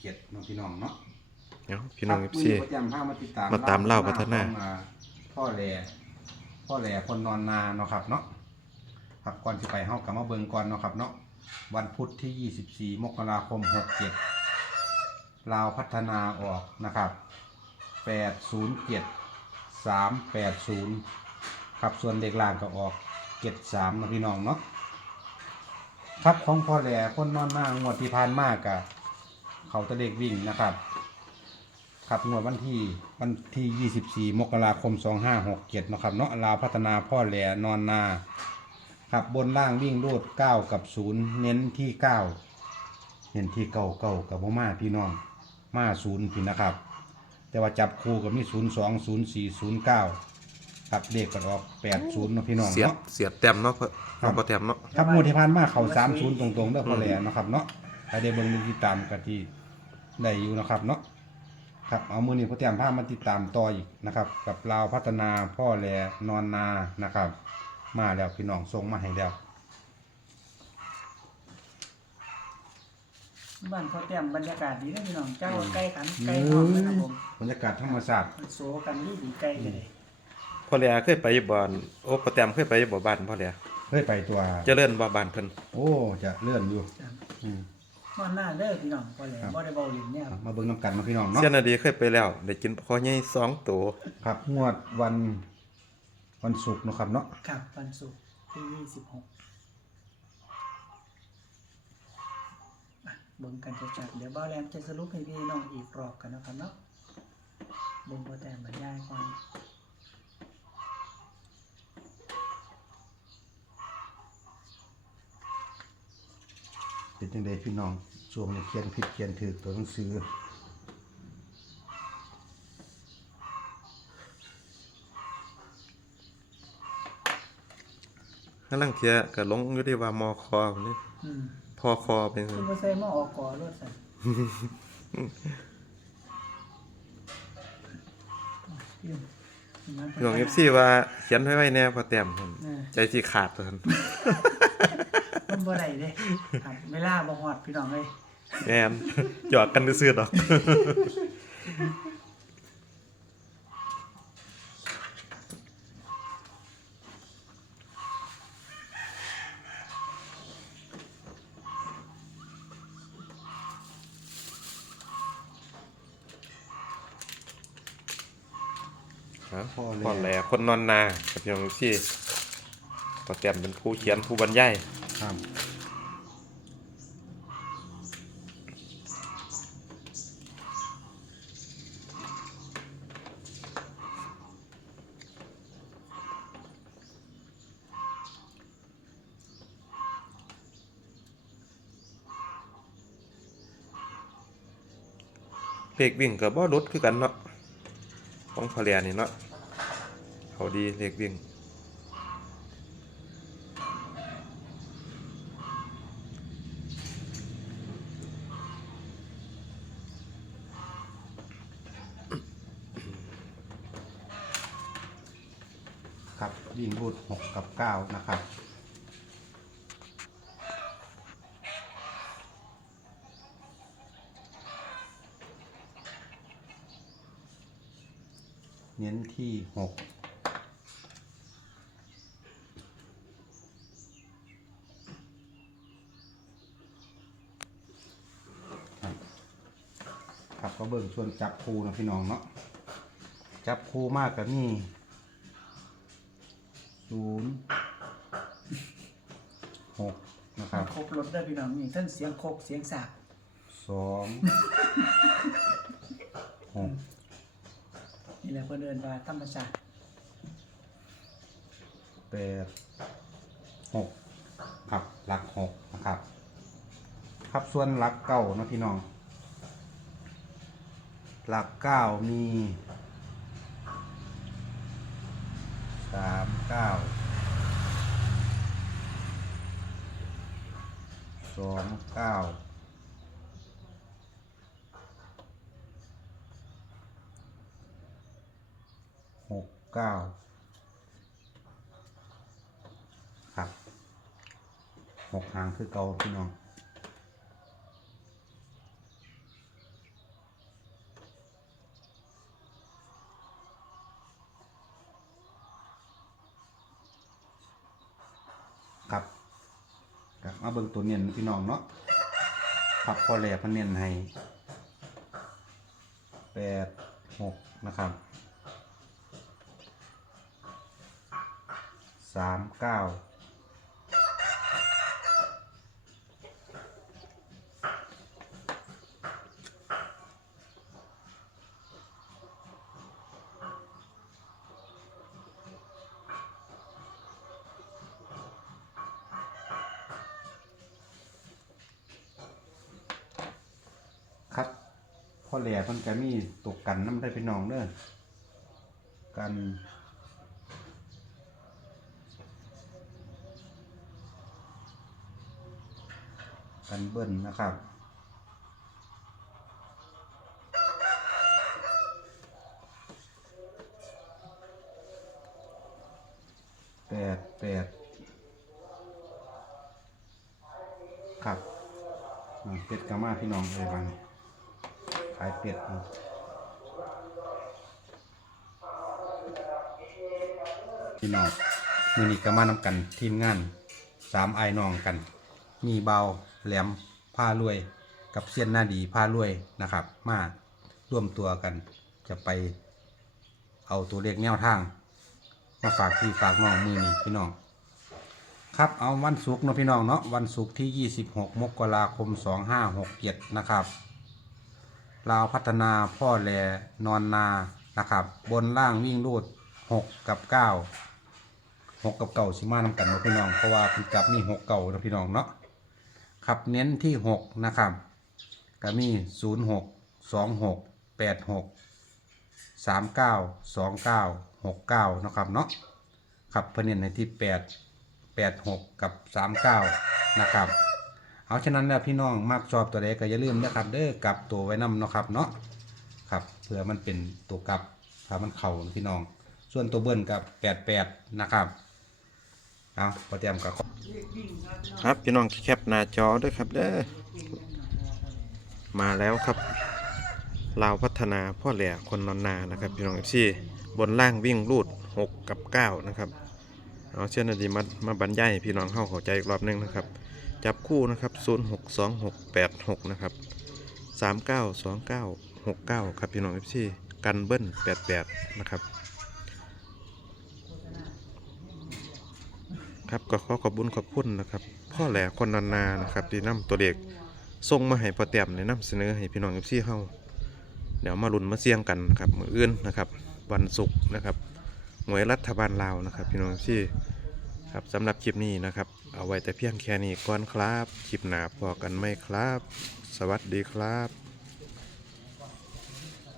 เจ็ดน้องพี่น้องเนาะเนาะพี่น้องครับซีมื้นี้ประจำพามาติดตามมาตามเล่าพัฒนา ของอ่พ่อแหล่พ่อแหล่คนนอนนาเนาะครับเนาะครับก่อนสิไปเฮากลับมาเบิ่งก่อนเนาะครับเนาะวันพุธที่ 24 มกราคม 67ลาวพัฒนาออกนะครับ 807 380 ครับส่วนเด็กล่างก็ออก 73นะพี่น้องเนาะครับของพ่อแหล่คนนอนนางวดที่ผ่านมากกะ เขาตะเด็กวิ่งนะครับครับงวดวันที่วันที่ 24 มกราคม 2567นะครับเนาะลาวพัฒนาพ่อแหล่นอนนาครับบนล่างวิ่งรูด9กับ 0 เน้นที่ 9 เน้นที่เก้าเก้ากับพ่มาพี่น้องมาศูนย์พี่นะครับ แต่ว่าจับคู่กับมี 0 2 0 4 0 9 ครับเลขก็ออก 80เนาะพี่น้องเสียดเนาะ เสียดแต้มเนาะเพิ่นครับบ่แต้มเนาะ ครับงวดที่ผ่านมาเขา30 ตรงๆเด้อพ่อแหล่นะครับเนาะใครได้เบิ่งติดตามกันที่ ได้อยู่นะครับเนาะครับเอามือนี้พ่อแต้มพามาติดตามต่ออีกนะครับ กับลาวพัฒนาพ่อแลนอนนานะครับ มาแล้วพี่น้องส่งมาให้แล้วบ้านเขาเตรียมบรรยากาศดีนะพี่น้องเจ้าใกล้กันใกล้ห้องนะครับผมบรรยากาศธรรมชาติมันโซกันนี่ดีใกล้กันเลยพ่อแหล่เคยไปอยู่บ้านโอ้พ่อแต้มเคยไปอยู่บ่บ้านพ่อแหล่เฮ้ยไปตัวเจริญบ่บ้านเพิ่นโอ้จะเลื่อนอยู่ จ้ะอืมนอนหน้าเด้อพี่น้องพอแล้วครับบ่ได้เบาลิ้นเนี่ยเอามาเบิ่งน้ำกันมาพี่น้องเนาะเสียนาดีเคยไปแล้ว ได้กินพ่อใหญ่สองตัวครับงวดวันวันศุกร์เนาะครับเนาะครับวันศุกร์ที่ยี่สิบหกเบิ่งกันจัดๆเดี๋ยวบ้าแรมจะสรุปให้พี่น้องอีกรอบกันนะครับเนาะเบิ่งพอแต่บรรยายก่อน เป็นจังไดพี่น้องช่วงนี้เขียนผิดเขียนถูกตัวหนังสือกำลังเที่ยก็ลงอยู่ที่ว่ามอคอพุ่นนี่อืมพอคอเป็นคุณบ่ใส่หม้อออกก่อรถใส่พี่น้อง FC ว่าเขียนไว้ไว้แน่พ่อแต้มเพิ่นเออใจสิขาดตัวซั่นมัน บ่ได้เด้ครับเวลาบ่ฮอดพี่น้องเอ้ยแม่นหยอกกันซื่อๆดอกครับพ่อพ่อแลแหล่คนนอนนากับพี่น้องที่พ่อแต้มเป็นผู้เขียนผู้บรรยาย ครับเลขวิ่งกับบ่ลดคือกันเนาะของพ่อแหล่นี่เนาะเขาดีเลขวิ่ง ครับวิ่ง รูดหกกับเก้านะครับ เน้นที่หกครับครับก็เบิ่งชวนจับคูนะพี่น้องเนาะจับคูมากกับนี่ ศูนย์หกนะครับครบรถเด้อพี่น้องนี่ทั้งเสียงโคกเสียงสากสองหกนี่แหละเพิ่นเอิ้นว่าธรรมชาติแปดหกครับหลักหกนะครับ ครับส่วนหลักเก้านะพี่น้อง หลักเก้ามีสามเก้าสองเก้าหกเก้าครับหกหางคือเก่าพี่น้อง มาเบิ่งตัวเนียนพี่น้องเนาะครับพอแหล่พันเนียนให้แปดหกนะครับสามเก้า ครับพอแหล่เพิ่นก็มีตกกันน้ำได้พี่น้องเด้อกันกันเบิ้ลนะครับ แปดแปดครับเป็ดกามาพี่น้องเลยบัง ขายเป็ดพี่น้องมือนี้ก็มานำกันทีมงานสามไอ้น้องกัน มีเบาแหลมผ้ารวย กับเสี้ยนหน้าดีผ้ารวยนะครับ มาร่วมตัวกัน จะไปเอาตัวเลขแนวทาง มาฝากพี่ฝากน้องมือนี้พี่น้องครับเอาวันศุกร์เนาะพี่น้องเนาะวันศุกร์ที่ 26 มกราคม 2567 นะครับ ลาวพัฒนาพ่อแลนอนนานะครับ บนล่างวิ่งรูด6กับ9 6กับเก่าสิมานำกันนะพี่น้องเพราะว่าเป็นจับมี6เก่านะพี่น้องเนาะครับเน้นที่6นะครับก็มี06 26 86สามเก้าสองเก้าหกเก้านะครับเนาะครับเพื่อนเน้นในที่แปดแปดหกกับสามเก้านะครับ เอาฉะนั้นแล้วพี่น้องมักชอบตัวใดก็อย่าลืมนะครับเด้อกลับตัวไว้นํเนาะครับเนาะครับเพื่อมันเป็นตัวกลับถ้ามันเข่าพี่น้อง ส่วนตัวเบิ้ลกับแปดแปดนะครับเอาพอเตรียมกับครับพี่น้องแคปหน้าจอด้วยครับเด้อมาแล้วครับลาวพัฒนาพ่อแหล่คนนอนนานะครับพี่น้องเอฟซีบนล่างวิ่งรูด 6 กับ 9 นะครับ เอาเช่นนาดีมามาบรรยายพี่น้องเข้าเข้าใจอีกรอบนึงนะครับ จับคู่นะครับ 062686 นะครับ 392969 ครับพี่น้องเอฟซีกันเบิ้ล88 นะครับ ครับก็ขอขอบคุญขอบคุณนะครับ พ่อแหล่คนนานานะครับที่นำตัวเด็กส่งมาให้พอเตรียมในนำเสนอให้พี่น้องเอฟซีเฮาเดี๋ยวมาลุ้นมาเสี่ยงกันนะครับมืออื่นนะครับ วันศุกร์นะครับหวยรัฐบาลลาวนะครับ พี่น้องเอฟซี ครับสำหรับคลิปนี้นะครับ เอาไว้แต่เพียงแค่นี้ก่อนครับ คลิปหน้าพอกันไหมครับ สวัสดีครับ